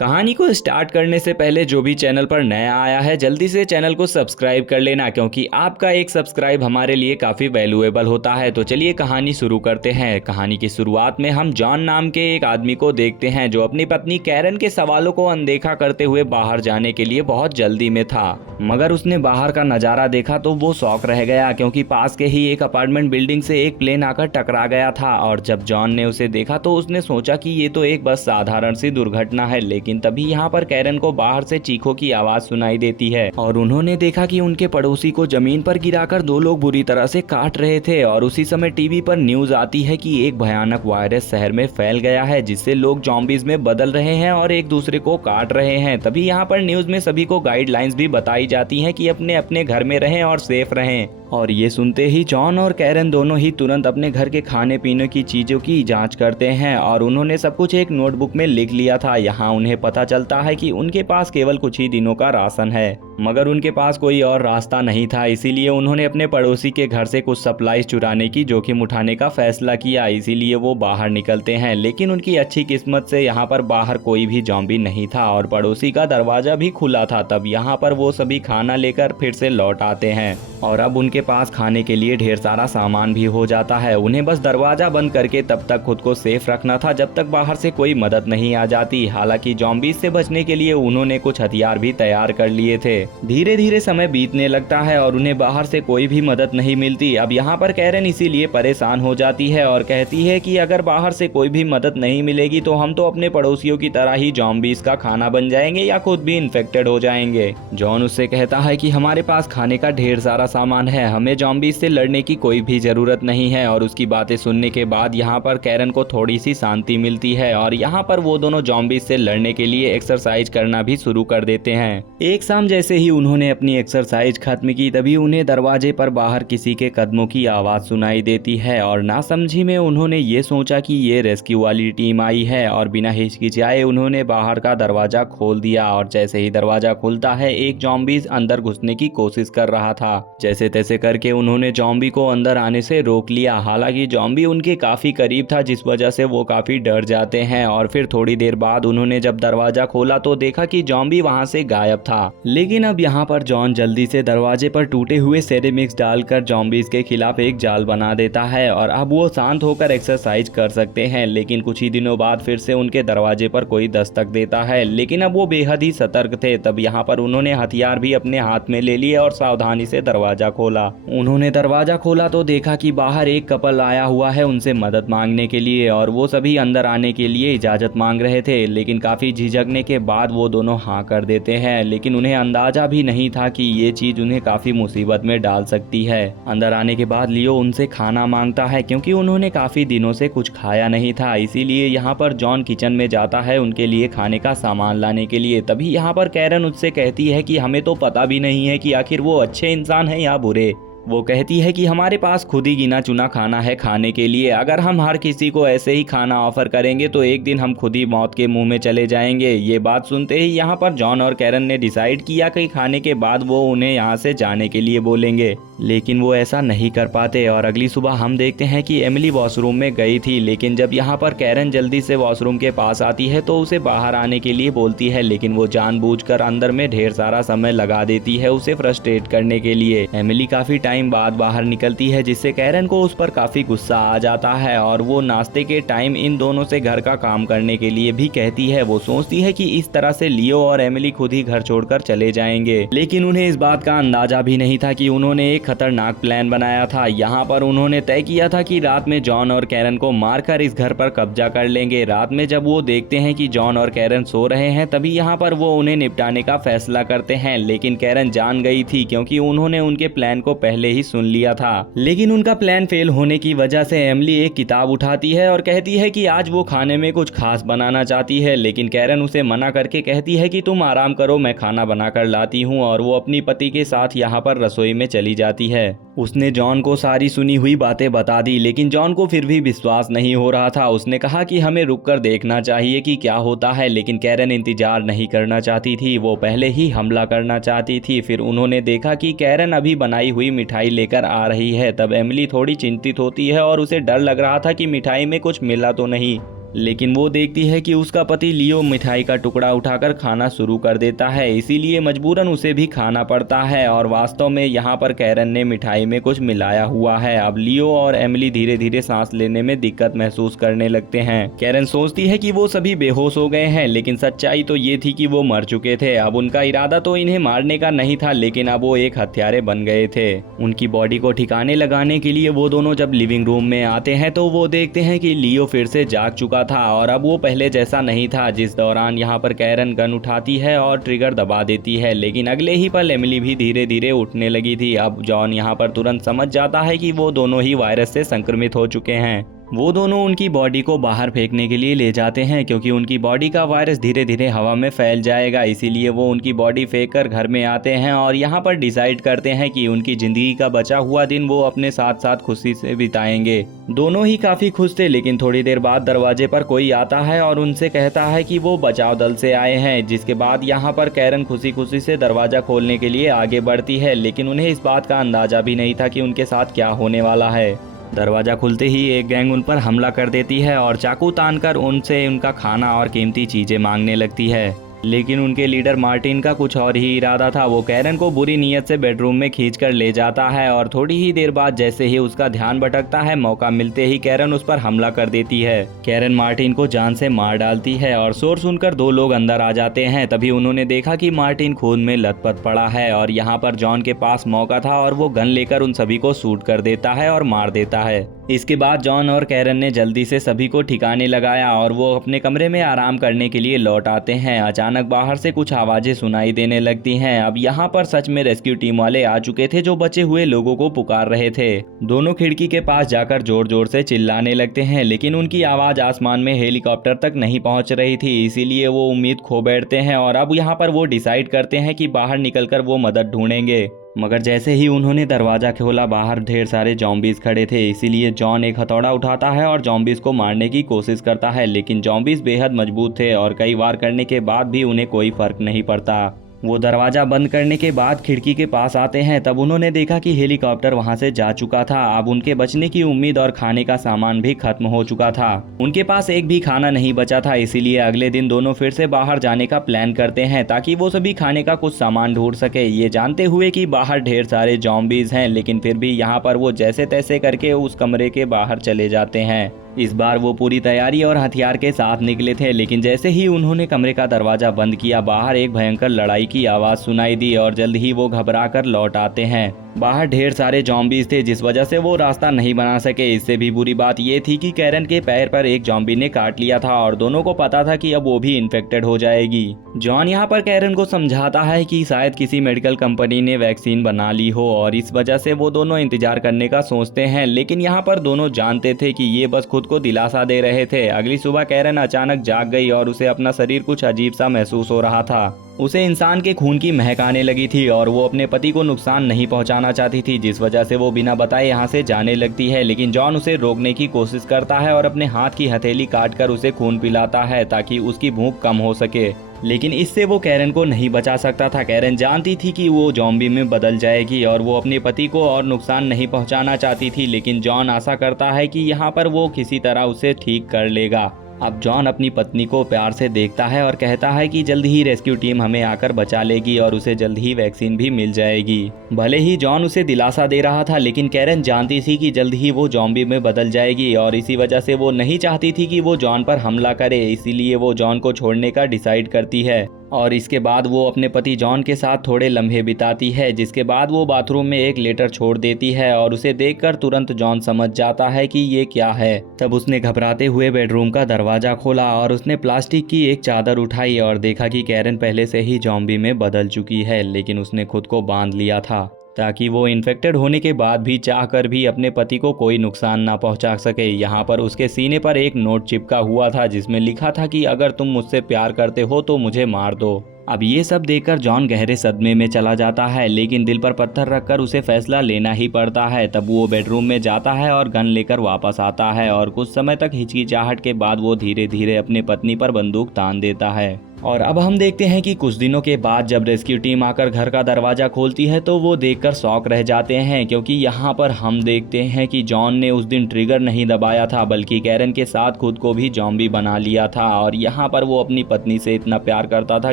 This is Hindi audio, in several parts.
कहानी को स्टार्ट करने से पहले जो भी चैनल पर नया आया है जल्दी से चैनल को सब्सक्राइब कर लेना, क्योंकि आपका एक सब्सक्राइब हमारे लिए काफ़ी वैल्यूएबल होता है। तो चलिए कहानी शुरू करते हैं। कहानी की शुरुआत में हम जॉन नाम के एक आदमी को देखते हैं जो अपनी पत्नी कैरन के सवालों को अनदेखा करते हुए बाहर जाने के लिए बहुत जल्दी में था। मगर उसने बाहर का नज़ारा देखा तो वो शॉक रह गया, क्योंकि पास के ही एक अपार्टमेंट बिल्डिंग से एक प्लेन आकर टकरा गया था। और जब जॉन ने उसे देखा तो उसने सोचा कि ये तो एक बस साधारण सी दुर्घटना है, लेकिन तभी यहाँ पर कैरन को बाहर से चीखों की आवाज सुनाई देती है और उन्होंने देखा कि उनके पड़ोसी को जमीन पर गिराकर दो लोग बुरी तरह से काट रहे थे। और उसी समय टीवी पर न्यूज आती है कि एक भयानक वायरस शहर में फैल गया है, जिससे लोग जॉम्बीज में बदल रहे हैं और एक दूसरे को काट रहे हैं। तभी यहाँ पर न्यूज में सभी को गाइडलाइंस भी बताई जाती हैं कि अपने अपने घर में रहें और सेफ रहें। और ये सुनते ही जॉन और कैरन दोनों ही तुरंत अपने घर के खाने पीने की चीजों की जांच करते हैं और उन्होंने सब कुछ एक नोटबुक में लिख लिया था। यहाँ उन्हें पता चलता है कि उनके पास केवल कुछ ही दिनों का राशन है, मगर उनके पास कोई और रास्ता नहीं था। इसीलिए उन्होंने अपने पड़ोसी के घर से कुछ सप्लाईज चुराने की जोखिम उठाने का फैसला किया। इसीलिए वो बाहर निकलते हैं, लेकिन उनकी अच्छी किस्मत से यहाँ पर बाहर कोई भी जॉम्बी नहीं था और पड़ोसी का दरवाजा भी खुला था। तब यहाँ पर वो सभी खाना लेकर फिर से लौट आते हैं और अब उनके पास खाने के लिए ढेर सारा सामान भी हो जाता है। उन्हें बस दरवाजा बंद करके तब तक खुद को सेफ रखना था जब तक बाहर से कोई मदद नहीं आ जाती। हालांकि जॉम्बीज से बचने के लिए उन्होंने कुछ हथियार भी तैयार कर लिए थे। धीरे धीरे समय बीतने लगता है और उन्हें बाहर से कोई भी मदद नहीं मिलती। अब यहाँ पर कैरन इसीलिए परेशान हो जाती है और कहती है कि अगर बाहर से कोई भी मदद नहीं मिलेगी तो हम तो अपने पड़ोसियों की तरह ही जॉम्बीज का खाना बन जाएंगे या खुद भी इन्फेक्टेड हो जाएंगे। जॉन उससे कहता है कि हमारे पास खाने का ढेर सारा सामान है, हमें जॉम्बीज से लड़ने की कोई भी जरूरत नहीं है। और उसकी बातें सुनने के बाद यहाँ पर कैरन को थोड़ी सी शांति मिलती है और यहाँ पर वो दोनों जॉम्बीज से लड़ने के लिए एक्सरसाइज करना भी शुरू कर देते हैं। एक शाम जैसे ही उन्होंने अपनी एक्सरसाइज खत्म की तभी उन्हें दरवाजे पर बाहर किसी के कदमों की आवाज सुनाई देती है और नासमझी में उन्होंने ये सोचा कि ये रेस्क्यू वाली टीम आई है और बिना हिचकिचाए उन्होंने बाहर का दरवाजा खोल दिया। और जैसे ही दरवाजा खुलता है एक जॉम्बीज अंदर घुसने की कोशिश कर रहा था। जैसे तैसे करके उन्होंने जॉम्बी को अंदर आने से रोक लिया। हालांकि जॉम्बी उनके काफी करीब था, जिस वजह से वो काफी डर जाते हैं। और फिर थोड़ी देर बाद उन्होंने जब दरवाजा खोला तो देखा कि जॉम्बी वहां से गायब था। लेकिन अब यहाँ पर जॉन जल्दी से दरवाजे पर टूटे हुए सेरेमिक्स डालकर जॉम्बीज के खिलाफ एक जाल बना देता है और अब वो शांत होकर एक्सरसाइज कर सकते हैं। लेकिन कुछ ही दिनों बाद फिर से उनके दरवाजे पर कोई दस्तक देता है, लेकिन अब वो बेहद ही सतर्क थे। तब यहाँ पर उन्होंने हथियार भी अपने हाथ में ले लिए और सावधानी से दरवाजा खोला। उन्होंने दरवाजा खोला तो देखा कि बाहर एक कपल आया हुआ है उनसे मदद मांगने के लिए और वो सभी अंदर आने के लिए इजाजत मांग रहे थे। लेकिन काफी झिझकने के बाद वो दोनों हाँ कर देते हैं, लेकिन उन्हें अंदाजा भी नहीं था कि ये चीज उन्हें काफी मुसीबत में डाल सकती है। अंदर आने के बाद लियो उनसे खाना मांगता है, क्योंकि उन्होंने काफी दिनों से कुछ खाया नहीं था। इसीलिए यहाँ पर जॉन किचन में जाता है उनके लिए खाने का सामान लाने के लिए। तभी यहाँ पर कैरन उससे कहती है कि हमें तो पता भी नहीं है कि आखिर वो अच्छे इंसान है या बुरे। वो कहती है कि हमारे पास खुद ही गिना चुना खाना है खाने के लिए, अगर हम हर किसी को ऐसे ही खाना ऑफर करेंगे तो एक दिन हम खुद ही मौत के मुंह में चले जाएंगे। ये बात सुनते ही यहाँ पर जॉन और कैरन ने डिसाइड किया कि खाने के बाद वो उन्हें यहाँ से जाने के लिए बोलेंगे, लेकिन वो ऐसा नहीं कर पाते। और अगली सुबह हम देखते हैं कि एमिली वॉशरूम में गई थी, लेकिन जब यहाँ पर कैरन जल्दी से वॉशरूम के पास आती है तो उसे बाहर आने के लिए बोलती है, लेकिन वो जानबूझकर अंदर में ढेर सारा समय लगा देती है उसे फ्रस्ट्रेट करने के लिए। एमिली काफी टाइम बाद बाहर निकलती है, जिससे कैरन को उस पर काफी गुस्सा आ जाता है और वो नाश्ते के टाइम इन दोनों से घर का काम करने के लिए भी कहती है। वो सोचती है कि इस तरह से लियो और एमिली खुद ही घर छोड़कर चले जाएंगे, लेकिन उन्हें इस बात का अंदाजा भी नहीं था कि उन्होंने एक खतरनाक प्लान बनाया था। यहाँ पर उन्होंने तय किया था कि रात में जॉन और कैरन को मारकर इस घर पर कब्जा कर लेंगे। रात में जब वो देखते हैं कि जॉन और कैरन सो रहे हैं तभी यहाँ पर वो उन्हें निपटाने का फैसला करते हैं। लेकिन कैरन जान गई थी, क्योंकि उन्होंने उनके प्लान को पहले ही सुन लिया था। लेकिन उनका प्लान फेल होने की वजह से एमिली एक किताब उठाती है और कहती है कि आज वो खाने में कुछ खास बनाना चाहती है। लेकिन कैरन उसे मना करके कहती है कि तुम आराम करो, मैं खाना बनाकर लाती हूँ। और वो अपनी पति के साथ यहाँ पर रसोई में चली जाती है। उसने जॉन को सारी सुनी हुई बातें बता दी, लेकिन जॉन को फिर भी विश्वास नहीं हो रहा था। उसने कहा कि हमें रुककर देखना चाहिए कि क्या होता है, लेकिन कैरन इंतजार नहीं करना चाहती थी, वो पहले ही हमला करना चाहती थी। फिर उन्होंने देखा कि कैरन अभी बनाई हुई मिठाई लेकर आ रही है। तब एमिली थोड़ी चिंतित होती है और उसे डर लग रहा था कि मिठाई में कुछ मिला तो नहीं। लेकिन वो देखती है कि उसका पति लियो मिठाई का टुकड़ा उठाकर खाना शुरू कर देता है, इसीलिए मजबूरन उसे भी खाना पड़ता है। और वास्तव में यहाँ पर कैरन ने मिठाई में कुछ मिलाया हुआ है। अब लियो और एमिली धीरे धीरे सांस लेने में दिक्कत महसूस करने लगते हैं। कैरन सोचती है कि वो सभी बेहोश हो गए हैं, लेकिन सच्चाई तो ये थी कि वो मर चुके थे। अब उनका इरादा तो इन्हें मारने का नहीं था, लेकिन अब वो एक हत्यारे बन गए थे। उनकी बॉडी को ठिकाने लगाने के लिए वो दोनों जब लिविंग रूम में आते हैं तो वो देखते हैं कि लियो फिर से जाग चुका था और अब वो पहले जैसा नहीं था। जिस दौरान यहाँ पर कैरन गन उठाती है और ट्रिगर दबा देती है, लेकिन अगले ही पल एमिली भी धीरे धीरे उठने लगी थी। अब जॉन यहाँ पर तुरंत समझ जाता है कि वो दोनों ही वायरस से संक्रमित हो चुके हैं। वो दोनों उनकी बॉडी को बाहर फेंकने के लिए ले जाते हैं, क्योंकि उनकी बॉडी का वायरस धीरे धीरे हवा में फैल जाएगा। इसीलिए वो उनकी बॉडी फेंक कर घर में आते हैं और यहाँ पर डिसाइड करते हैं कि उनकी जिंदगी का बचा हुआ दिन वो अपने साथ साथ खुशी से बिताएंगे। दोनों ही काफी खुश थे, लेकिन थोड़ी देर बाद दरवाजे पर कोई आता है और उनसे कहता है कि वो बचाव दल से आए हैं। जिसके बाद यहाँ पर कैरन खुशी खुशी से दरवाजा खोलने के लिए आगे बढ़ती है, लेकिन उन्हें इस बात का अंदाजा भी नहीं था कि उनके साथ क्या होने वाला है। दरवाजा खुलते ही एक गैंग उन पर हमला कर देती है और चाकू तानकर उनसे उनका खाना और कीमती चीजें मांगने लगती है। लेकिन उनके लीडर मार्टिन का कुछ और ही इरादा था। वो कैरन को बुरी नीयत से बेडरूम में खींचकर ले जाता है और थोड़ी ही देर बाद जैसे ही उसका ध्यान भटकता है, मौका मिलते ही कैरन उस पर हमला कर देती है। कैरन मार्टिन को जान से मार डालती है और शोर सुनकर दो लोग अंदर आ जाते हैं। तभी उन्होंने देखा कि मार्टिन खून में लथपथ पड़ा है और यहाँ पर जॉन के पास मौका था और वो गन लेकर उन सभी को शूट कर देता है और मार देता है। इसके बाद जॉन और कैरन ने जल्दी से सभी को ठिकाने लगाया और वो अपने कमरे में आराम करने के लिए लौट आते हैं। अचानक बाहर से कुछ आवाजें सुनाई देने लगती हैं। अब यहाँ पर सच में रेस्क्यू टीम वाले आ चुके थे, जो बचे हुए लोगों को पुकार रहे थे। दोनों खिड़की के पास जाकर जोर जोर से चिल्लाने लगते हैं, लेकिन उनकी आवाज आसमान में हेलीकॉप्टर तक नहीं पहुंच रही थी, इसीलिए वो उम्मीद खो बैठते हैं। और अब यहाँ पर वो डिसाइड करते हैं कि बाहर निकलकर वो मदद ढूंढेंगे। मगर जैसे ही उन्होंने दरवाजा खोला, बाहर ढेर सारे जॉम्बीज खड़े थे। इसीलिए जॉन एक हथौड़ा उठाता है और जॉम्बीज को मारने की कोशिश करता है, लेकिन जॉम्बीज बेहद मजबूत थे और कई वार करने के बाद भी उन्हें कोई फर्क नहीं पड़ता। वो दरवाजा बंद करने के बाद खिड़की के पास आते हैं, तब उन्होंने देखा कि हेलीकॉप्टर वहां से जा चुका था। अब उनके बचने की उम्मीद और खाने का सामान भी खत्म हो चुका था। उनके पास एक भी खाना नहीं बचा था, इसीलिए अगले दिन दोनों फिर से बाहर जाने का प्लान करते हैं ताकि वो सभी खाने का कुछ सामान ढूंढ सके, ये जानते हुए कि बाहर ढेर सारे जॉम्बीज हैं। लेकिन फिर भी यहाँ पर वो जैसे तैसे करके उस कमरे के बाहर चले जाते हैं। इस बार वो पूरी तैयारी और हथियार के साथ निकले थे, लेकिन जैसे ही उन्होंने कमरे का दरवाजा बंद किया, बाहर एक भयंकर लड़ाई की आवाज सुनाई दी और जल्द ही वो घबरा कर लौट आते हैं। बाहर ढेर सारे जॉम्बीज थे, जिस वजह से वो रास्ता नहीं बना सके। इससे भी बुरी बात ये थी कि कैरन के पैर पर एक जॉम्बी ने काट लिया था और दोनों को पता था कि अब वो भी इन्फेक्टेड हो जाएगी। जॉन यहाँ पर कैरन को समझाता है कि शायद किसी मेडिकल कंपनी ने वैक्सीन बना ली हो और इस वजह से वो दोनों इंतजार करने का सोचते हैं, लेकिन यहाँ पर दोनों जानते थे कि ये बस खुद को दिलासा दे रहे थे। अगली सुबह कैरन अचानक जाग गई और उसे अपना शरीर कुछ अजीब सा महसूस हो रहा था। उसे इंसान के खून की महक आने लगी थी और वो अपने पति को नुकसान नहीं पहुंचाना चाहती थी, जिस वजह से वो बिना बताए यहाँ से जाने लगती है। लेकिन जॉन उसे रोकने की कोशिश करता है और अपने हाथ की हथेली काटकर उसे खून पिलाता है ताकि उसकी भूख कम हो सके। लेकिन इससे वो कैरन को नहीं बचा सकता था। कैरन जानती थी कि वो जॉम्बी में बदल जाएगी और वो अपने पति को और नुकसान नहीं पहुंचाना चाहती थी, लेकिन जॉन आशा करता है कि यहाँ पर वो किसी तरह उसे ठीक कर लेगा। अब जॉन अपनी पत्नी को प्यार से देखता है और कहता है कि जल्द ही रेस्क्यू टीम हमें आकर बचा लेगी और उसे जल्द ही वैक्सीन भी मिल जाएगी। भले ही जॉन उसे दिलासा दे रहा था, लेकिन कैरन जानती थी कि जल्द ही वो जॉम्बी में बदल जाएगी और इसी वजह से वो नहीं चाहती थी कि वो जॉन पर हमला करे। इसीलिए वो जॉन को छोड़ने का डिसाइड करती है और इसके बाद वो अपने पति जॉन के साथ थोड़े लम्हे बिताती है, जिसके बाद वो बाथरूम में एक लेटर छोड़ देती है और उसे देखकर तुरंत जॉन समझ जाता है कि ये क्या है। तब उसने घबराते हुए बेडरूम का दरवाजा खोला और उसने प्लास्टिक की एक चादर उठाई और देखा कि कैरन पहले से ही जॉम्बी में बदल चुकी है, लेकिन उसने खुद को बांध लिया था ताकि वो इन्फेक्टेड होने के बाद भी चाहकर भी अपने पति को कोई नुकसान ना पहुंचा सके। यहाँ पर उसके सीने पर एक नोट चिपका हुआ था जिसमें लिखा था कि अगर तुम मुझसे प्यार करते हो तो मुझे मार दो। अब ये सब देखकर जॉन गहरे सदमे में चला जाता है, लेकिन दिल पर पत्थर रखकर उसे फैसला लेना ही पड़ता है। तब वो बेडरूम में जाता है और गन लेकर वापस आता है और कुछ समय तक हिचकिचाहट के बाद वो धीरे धीरे अपने पत्नी पर बंदूक तान देता है। और अब हम देखते हैं कि कुछ दिनों के बाद जब रेस्क्यू टीम आकर घर का दरवाज़ा खोलती है तो वो देखकर शॉक रह जाते हैं, क्योंकि यहाँ पर हम देखते हैं कि जॉन ने उस दिन ट्रिगर नहीं दबाया था बल्कि कैरन के साथ खुद को भी जॉम्बी बना लिया था। और यहाँ पर वो अपनी पत्नी से इतना प्यार करता था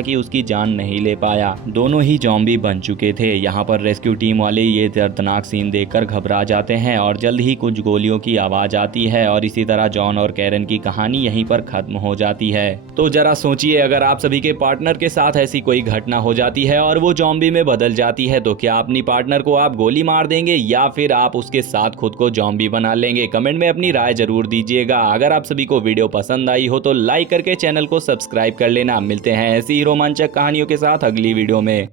कि उसकी जान नहीं ले पाया। दोनों ही जॉम्बी बन चुके थे। यहाँ पर रेस्क्यू टीम वाले ये दर्दनाक सीन देखकर घबरा जाते हैं और जल्द ही कुछ गोलियों की आवाज़ आती है और इसी तरह जॉन और कैरन की कहानी यहीं पर खत्म हो जाती है। तो जरा सोचिए, अगर आप सभी के पार्टनर के साथ ऐसी कोई घटना हो जाती है और वो जॉम्बी में बदल जाती है, तो क्या अपनी पार्टनर को आप गोली मार देंगे या फिर आप उसके साथ खुद को जॉम्बी बना लेंगे? कमेंट में अपनी राय जरूर दीजिएगा। अगर आप सभी को वीडियो पसंद आई हो तो लाइक करके चैनल को सब्सक्राइब कर लेना। मिलते हैं ऐसी ही रोमांचक कहानियों के साथ अगली वीडियो में।